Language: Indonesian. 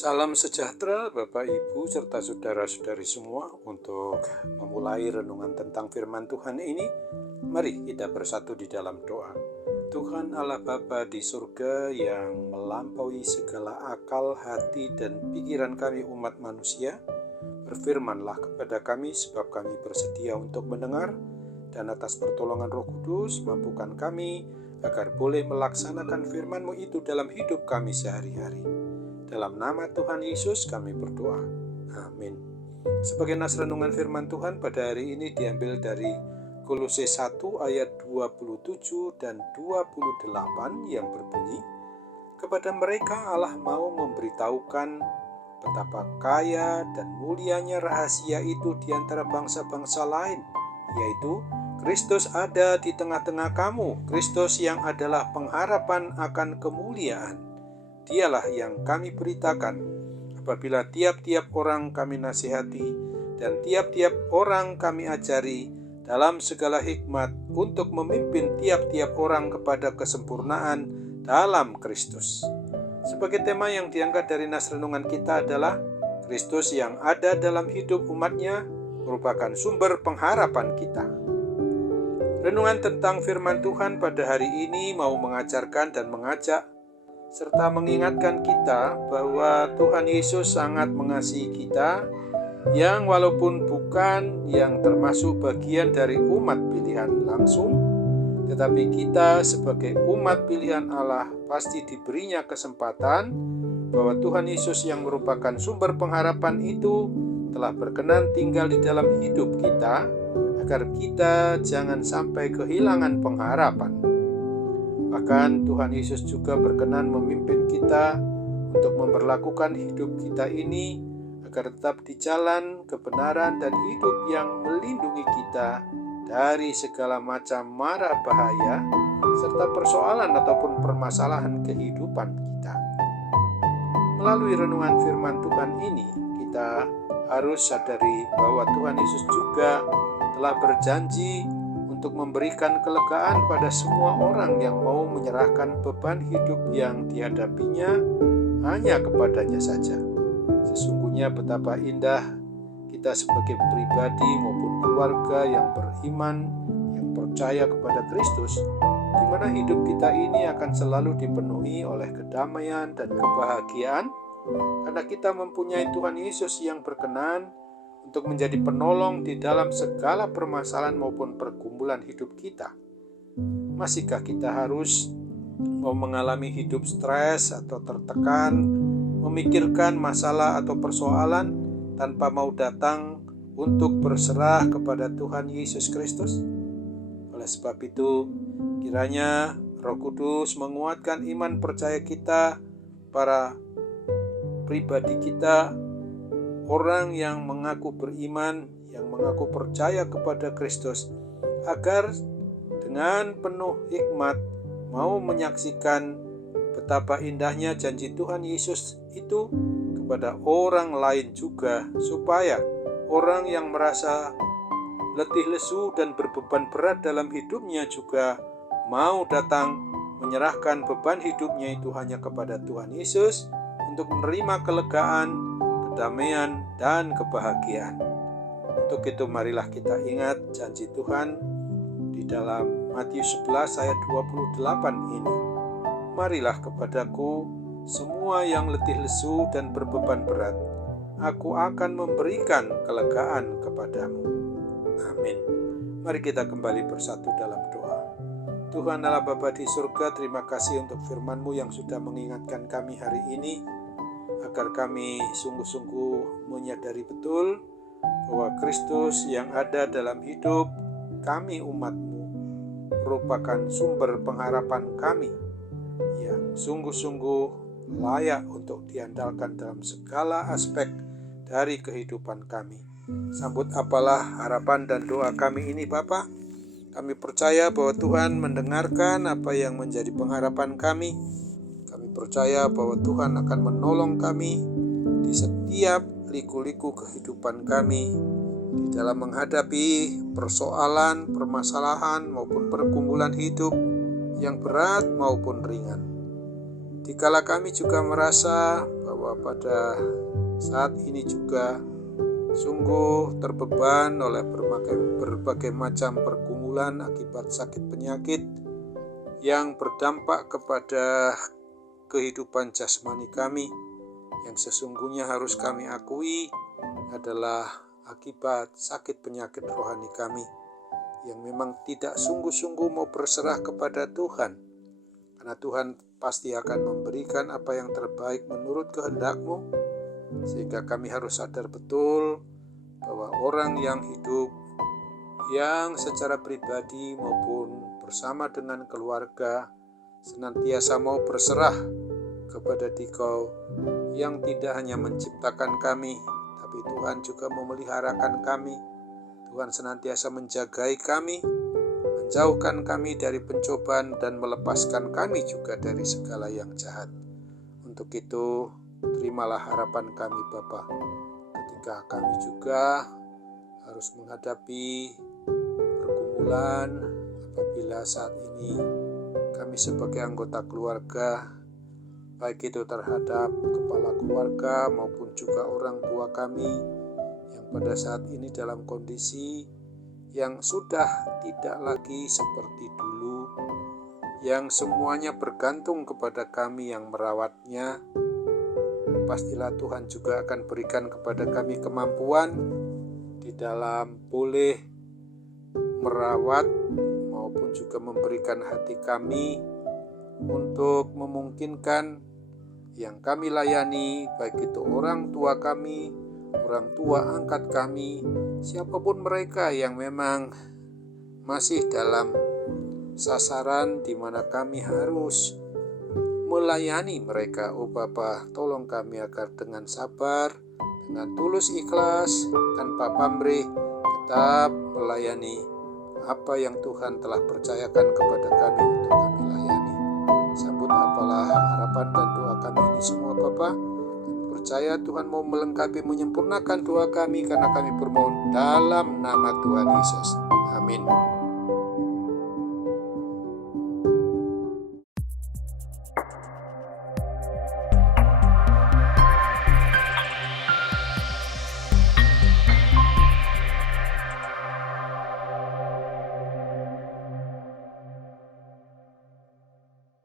Salam sejahtera Bapak Ibu serta saudara-saudari semua. Untuk memulai renungan tentang firman Tuhan ini, mari kita bersatu di dalam doa. Tuhan Allah Bapa di surga yang melampaui segala akal, hati, dan pikiran kami umat manusia, berfirmanlah kepada kami sebab kami bersedia untuk mendengar, dan atas pertolongan Roh Kudus mampukan kami agar boleh melaksanakan firman-Mu itu dalam hidup kami sehari-hari. Dalam nama Tuhan Yesus kami berdoa. Amin. Sebagai nas renungan firman Tuhan pada hari ini diambil dari Kolose 1 ayat 27 dan 28 yang berbunyi, kepada mereka Allah mau memberitahukan betapa kaya dan mulianya rahasia itu di antara bangsa-bangsa lain, yaitu Kristus ada di tengah-tengah kamu, Kristus yang adalah pengharapan akan kemuliaan. Dialah yang kami beritakan apabila tiap-tiap orang kami nasihati dan tiap-tiap orang kami ajari dalam segala hikmat untuk memimpin tiap-tiap orang kepada kesempurnaan dalam Kristus. Sebagai tema yang diangkat dari nas renungan kita adalah Kristus yang ada dalam hidup umatnya merupakan sumber pengharapan kita. Renungan tentang firman Tuhan pada hari ini mau mengajarkan dan mengajak serta mengingatkan kita bahwa Tuhan Yesus sangat mengasihi kita, yang walaupun bukan yang termasuk bagian dari umat pilihan langsung, tetapi kita sebagai umat pilihan Allah pasti diberinya kesempatan bahwa Tuhan Yesus yang merupakan sumber pengharapan itu telah berkenan tinggal di dalam hidup kita, agar kita jangan sampai kehilangan pengharapan. Bahkan Tuhan Yesus juga berkenan memimpin kita untuk memperlakukan hidup kita ini agar tetap di jalan kebenaran dan hidup yang melindungi kita dari segala macam mara bahaya serta persoalan ataupun permasalahan kehidupan kita. Melalui renungan firman Tuhan ini, kita harus sadari bahwa Tuhan Yesus juga telah berjanji untuk memberikan kelegaan pada semua orang yang mau menyerahkan beban hidup yang dihadapinya hanya kepadanya saja. Sesungguhnya betapa indah kita sebagai pribadi maupun keluarga yang beriman, yang percaya kepada Kristus, di mana hidup kita ini akan selalu dipenuhi oleh kedamaian dan kebahagiaan, karena kita mempunyai Tuhan Yesus yang berkenan untuk menjadi penolong di dalam segala permasalahan maupun pergumulan hidup kita. Masihkah kita harus mengalami hidup stres atau tertekan, memikirkan masalah atau persoalan tanpa mau datang untuk berserah kepada Tuhan Yesus Kristus? Oleh sebab itu, kiranya Roh Kudus menguatkan iman percaya kita, para pribadi kita, orang yang mengaku beriman, yang mengaku percaya kepada Kristus, agar dengan penuh hikmat mau menyaksikan betapa indahnya janji Tuhan Yesus itu kepada orang lain juga, supaya orang yang merasa letih lesu dan berbeban berat dalam hidupnya juga mau datang menyerahkan beban hidupnya itu hanya kepada Tuhan Yesus untuk menerima kelegaan, kedamaian, dan kebahagiaan. Untuk itu marilah kita ingat janji Tuhan di dalam Matius 11 ayat 28 ini. Marilah kepadaku semua yang letih lesu dan berbeban berat, aku akan memberikan kelegaan kepadamu. Amin. Mari kita kembali bersatu dalam doa. Tuhan Allah Bapa di surga, terima kasih untuk firman-Mu yang sudah mengingatkan kami hari ini, agar kami sungguh-sungguh menyadari betul bahwa Kristus yang ada dalam hidup kami umat-Mu merupakan sumber pengharapan kami yang sungguh-sungguh layak untuk diandalkan dalam segala aspek dari kehidupan kami. Sambut apalah harapan dan doa kami ini Bapa. Kami percaya bahwa Tuhan mendengarkan apa yang menjadi pengharapan kami. Kami percaya bahwa Tuhan akan menolong kami di setiap liku-liku kehidupan kami, di dalam menghadapi persoalan, permasalahan maupun pergumulan hidup yang berat maupun ringan. Dikala kami juga merasa bahwa pada saat ini juga sungguh terbeban oleh berbagai macam pergumulan akibat sakit penyakit yang berdampak kepada kehidupan jasmani kami, yang sesungguhnya harus kami akui adalah akibat sakit penyakit rohani kami, yang memang tidak sungguh-sungguh mau berserah kepada Tuhan. Karena Tuhan pasti akan memberikan apa yang terbaik menurut kehendak-Mu, sehingga kami harus sadar betul bahwa orang yang hidup, yang secara pribadi maupun bersama dengan keluarga, senantiasa mau berserah kepada Dikau yang tidak hanya menciptakan kami, tapi Tuhan juga memeliharakan kami. Tuhan senantiasa menjagai kami, menjauhkan kami dari pencobaan dan melepaskan kami juga dari segala yang jahat. Untuk itu, terimalah harapan kami Bapa, ketika kami juga harus menghadapi pergumulan apabila saat ini kami sebagai anggota keluarga, baik itu terhadap kepala keluarga maupun juga orang tua kami yang pada saat ini dalam kondisi yang sudah tidak lagi seperti dulu, yang semuanya bergantung kepada kami yang merawatnya. Pastilah Tuhan juga akan berikan kepada kami kemampuan di dalam boleh merawat maupun juga memberikan hati kami untuk memungkinkan yang kami layani, baik itu orang tua kami, orang tua angkat kami, siapapun mereka yang memang masih dalam sasaran di mana kami harus melayani mereka. Oh Bapa, tolong kami agar dengan sabar, dengan tulus ikhlas, tanpa pamrih, tetap melayani apa yang Tuhan telah percayakan kepada kami untuk kami layani. Sambut apalah harapan dan doa kami ini semua Bapa. Percaya Tuhan mau melengkapi, menyempurnakan doa kami, karena kami bermohon dalam nama Tuhan Yesus. Amin.